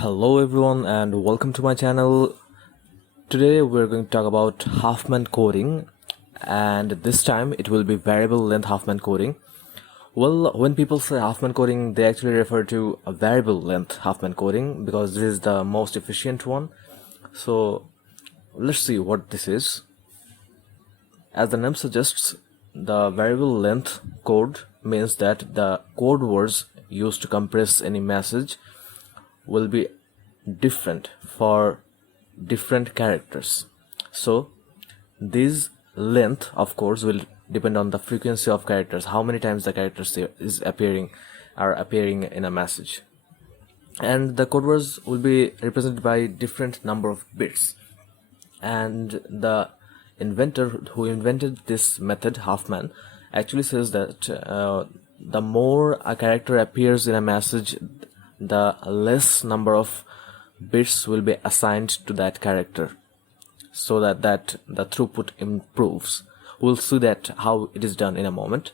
Hello everyone and welcome to my channel. Today we're going to talk about Huffman coding, and this time it will be variable length Huffman coding. Well, when people say Huffman coding, they actually refer to a variable length Huffman coding because this is the most efficient one. So let's see what this is. As the name suggests, the variable length code means that the code words used to compress any message will be different for different characters. So this length of course will depend on the frequency of characters, how many times the characters are appearing in a message, and the code words will be represented by different number of bits. And the inventor who invented this method, Huffman, actually says that the more a character appears in a message, the less number of bits will be assigned to that character, so that the throughput improves. We'll see that how it is done in a moment,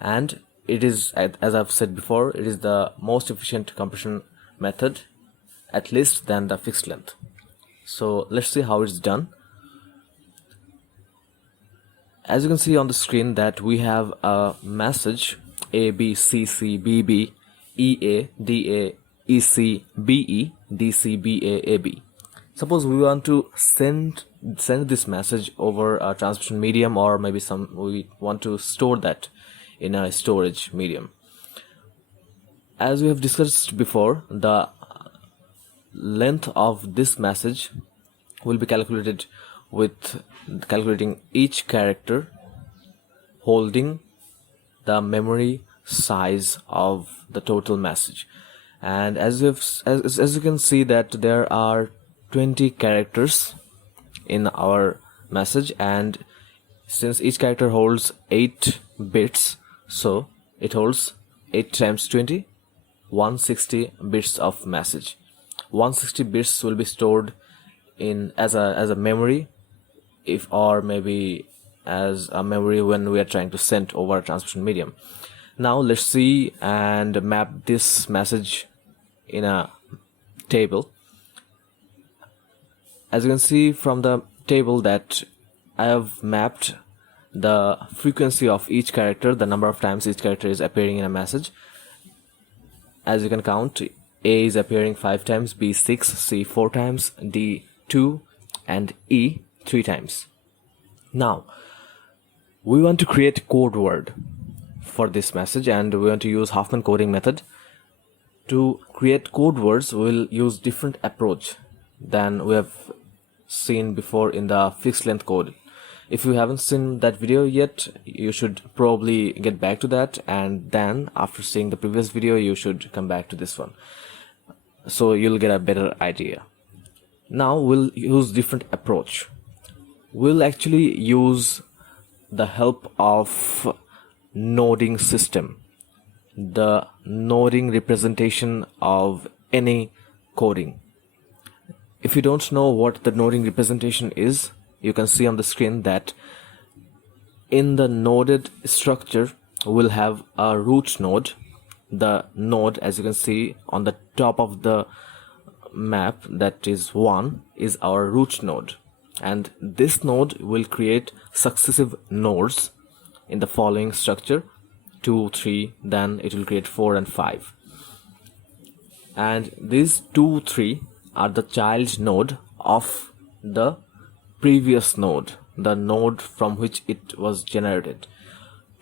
and it is, as I've said before, it is the most efficient compression method, at least than the fixed length. So let's see how it's done. As you can see on the screen that we have a message A B C C B B E A D A E C B E D C B A A B. Suppose we want to send this message over a transmission medium, or maybe we want to store that in a storage medium. As we have discussed before, the length of this message will be calculated with calculating each character holding the memory size of the total message. And as you can see that there are 20 characters in our message, and since each character holds 8 bits, so it holds 8 times 20, 160 bits of message. 160 bits will be stored in as a memory, or maybe as a memory when we are trying to send over a transmission medium. Now let's see and map this message in a table. As you can see from the table that I have mapped the frequency of each character, the number of times each character is appearing in a message. As you can count, A is appearing 5 times, B 6, C 4 times, D 2, and E 3 times. Now we want to create a code word for this message, and we want to use Huffman coding method. To create code words, we'll use different approach than we have seen before in the fixed length code. If you haven't seen that video yet, you should probably get back to that, and then after seeing the previous video you should come back to this one, so you'll get a better idea. Now we'll use different approach. We'll actually use the help of noding system, the Naurang representation of any coding. If you don't know what the Naurang representation is, you can see on the screen that in the noded structure we'll have a root node. The node, as you can see on the top of the map, that is 1, is our root node, and this node will create successive nodes in the following structure: 2, 3, then it will create 4 and 5. And these 2, 3 are the child node of the previous node, the node from which it was generated.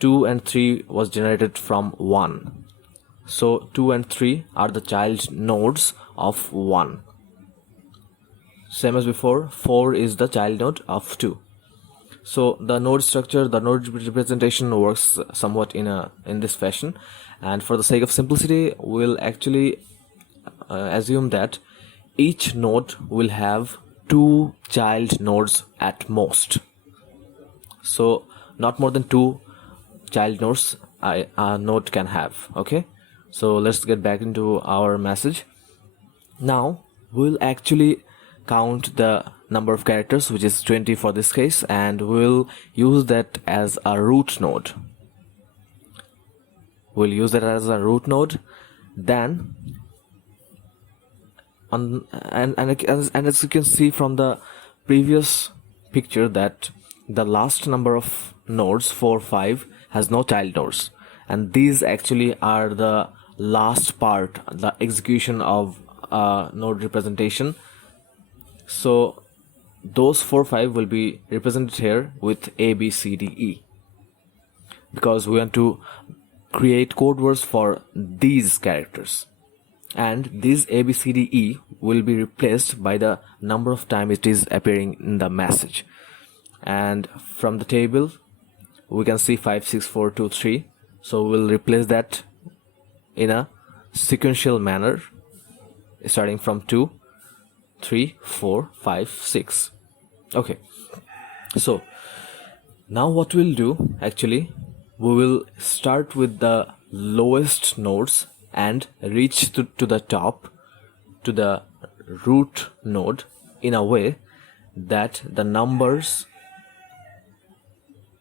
2 and 3 was generated from 1. So 2 and 3 are the child nodes of 1. Same as before, 4 is the child node of 2. So the node structure, the node representation works somewhat in this fashion, and for the sake of simplicity we'll actually assume that each node will have 2 child nodes at most. So not more than 2 child nodes a node can have. Okay, so let's get back into our message. Now we'll actually count the number of characters, which is 20 for this case, and we'll use that as a root node. Then and as you can see from the previous picture, that the last number of nodes 4 5 has no child nodes, and these actually are the last part, the execution of node representation. So those 4 5 will be represented here with A B C D E, because we want to create code words for these characters, and these A B C D E will be replaced by the number of times it is appearing in the message. And from the table we can see 5 6 4 2 3, so we'll replace that in a sequential manner, starting from 2 3 4 5 6. Okay, so now what we'll do, actually we will start with the lowest nodes and reach to the top, to the root node, in a way that the numbers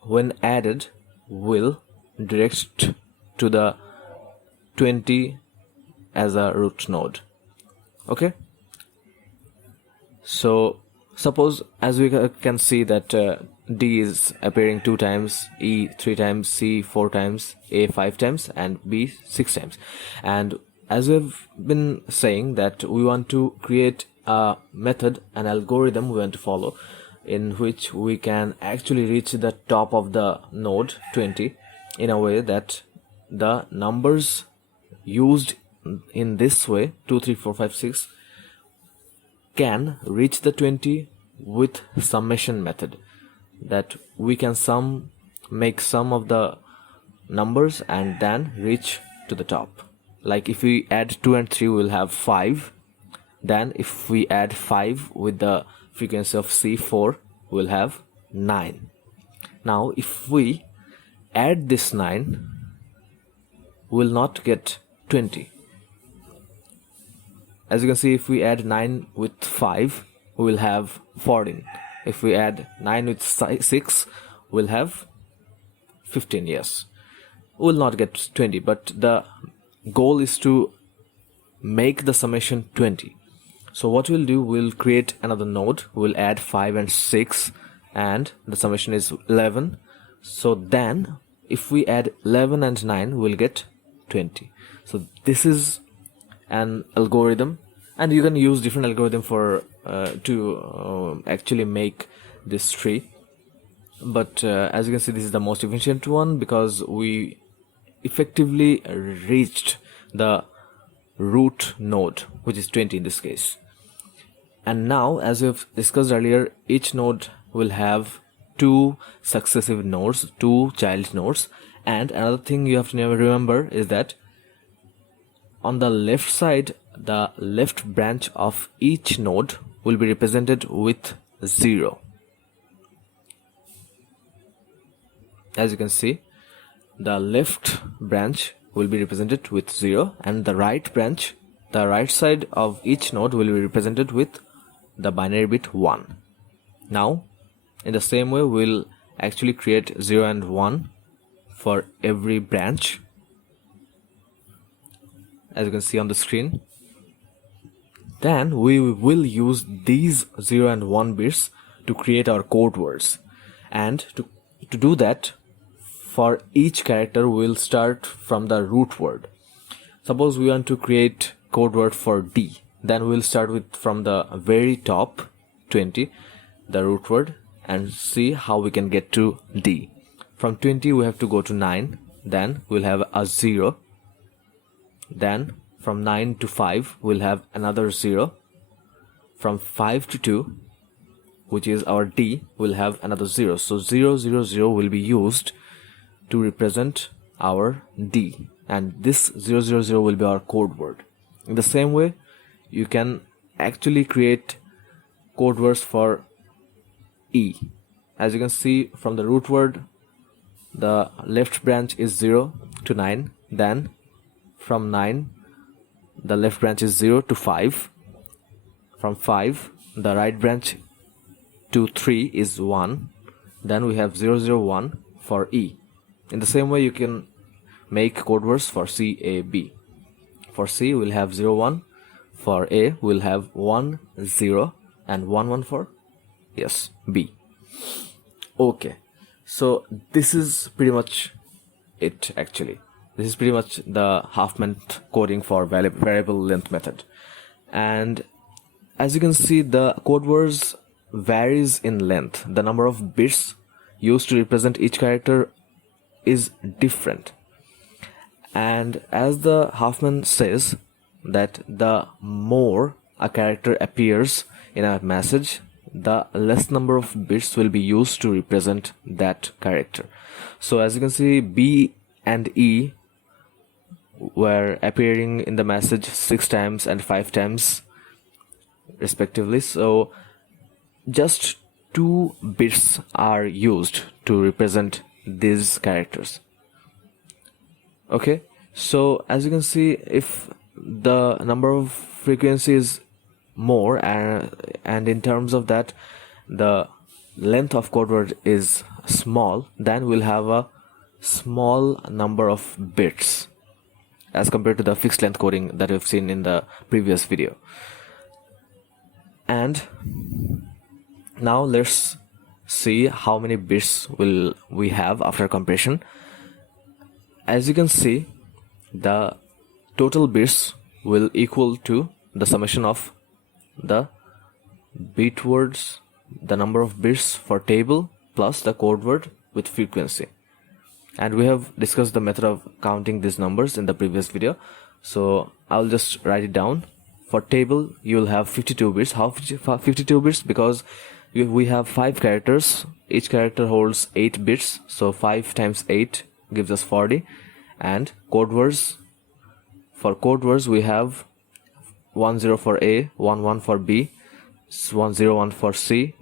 when added will direct to the 20 as a root node. Okay, so suppose, as we can see, that D is appearing 2 times, E 3 times, C 4 times, A 5 times, and B 6 times. And as we've been saying, that we want to create a method, an algorithm we want to follow, in which we can actually reach the top of the node 20 in a way that the numbers used in this way, 2 3 4 5 6, can reach the 20 with summation method, that we can make sum of the numbers and then reach to the top. Like if we add 2 and 3, we'll have 5. Then if we add 5 with the frequency of C4, we'll have 9. Now if we add this 9, we'll not get 20. As you can see, if we add 9 with 5, we will have 14. If we add 9 with 6, we'll have 15. Yes, we'll not get 20, but the goal is to make the summation 20. So what we'll do, we'll create another node, we'll add 5 and 6, and the summation is 11. So then if we add 11 and 9, we'll get 20. So this is an algorithm, and you can use different algorithm for to actually make this tree, but as you can see, this is the most efficient one, because we effectively reached the root node, which is 20 in this case. And now, as we've discussed earlier, each node will have 2 successive nodes, 2 child nodes. And another thing you have to remember is that on the left side, the left branch of each node will be represented with 0. As you can see, the left branch will be represented with 0, and the right branch, the right side of each node, will be represented with the binary bit 1. Now in the same way, we'll actually create 0 and 1 for every branch, as you can see on the screen. Then we will use these 0 and 1 bits to create our code words, and to do that, for each character we'll start from the root word. Suppose we want to create code word for D, then we'll start with from the very top 20, the root word, and see how we can get to D. From 20 we have to go to 9, then we'll have a 0. Then from 9 to 5 we'll have another 0. From 5 to 2, which is our D, we'll have another 0. So 0 0 0 will be used to represent our D, and this 0 0 0 will be our code word. In the same way, you can actually create code words for E. As you can see from the root word, the left branch is 0 to 9, then from 9 the left branch is 0 to 5, from 5 the right branch to 3 is 1, then we have 0 0 1 for E. In the same way, you can make code words for C A B. For C we'll have 0 1, for A we'll have 1 0 and 1 1 for B. Okay, so this is pretty much it. Actually, this is pretty much the Huffman coding for variable length method. And as you can see, the code words varies in length. The number of bits used to represent each character is different. And as the Huffman says that the more a character appears in a message, the less number of bits will be used to represent that character. So as you can see, B and E were appearing in the message 6 times and 5 times respectively. So just 2 bits are used to represent these characters. Okay, so as you can see, if the number of frequency is more and in terms of that the length of code word is small, then we'll have a small number of bits as compared to the fixed length coding that we've seen in the previous video. And now let's see how many bits will we have after compression. As you can see, the total bits will equal to the summation of the bit words, the number of bits for table plus the code word with frequency. And we have discussed the method of counting these numbers in the previous video, so I'll just write it down. For table you will have 52 bits. How 52 bits? Because we have 5 characters, each character holds 8 bits, so 5 times 8 gives us 40. And code words, for code words we have 10 for A, 11 for B, 101 for C.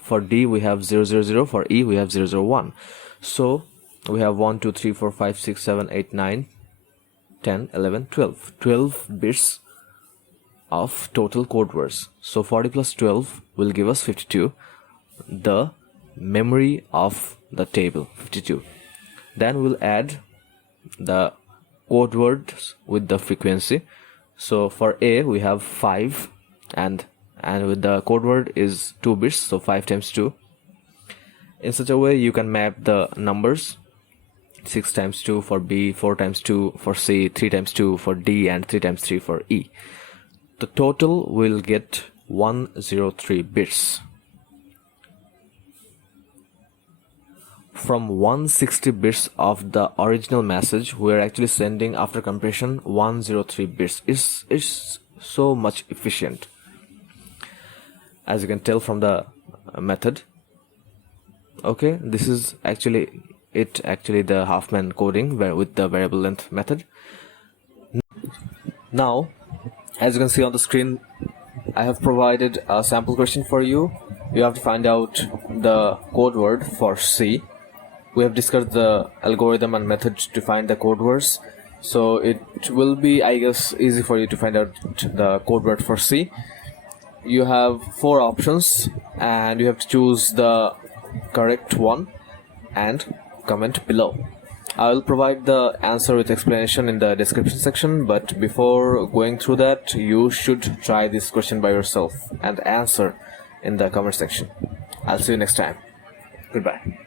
For D we have 000, for E we have 001. So we have 1 2 3 4 5 6 7 8 9 10 11 12 bits of total code words. So 40 plus 12 will give us 52, the memory of the table 52. Then we'll add the code words with the frequency. So for A we have 5 and with the code word is 2 bits, so 5 times 2. In such a way you can map the numbers: 6 times 2 for B, 4 times 2 for C, 3 times 2 for D, and 3 times 3 for E. The total will get 103 bits. From 160 bits of the original message, we are actually sending after compression 103 bits. It's so much efficient, as you can tell from the method. Okay, this is actually the Huffman coding with the variable length method. Now, as you can see on the screen, I have provided a sample question for you. You have to find out the code word for C. We have discussed the algorithm and method to find the code words, so it will be, I guess, easy for you to find out the code word for C. You have 4 options and you have to choose the correct one and comment below. I will provide the answer with explanation in the description section, but before going through that, you should try this question by yourself and answer in the comment section. I'll see you next time. Goodbye.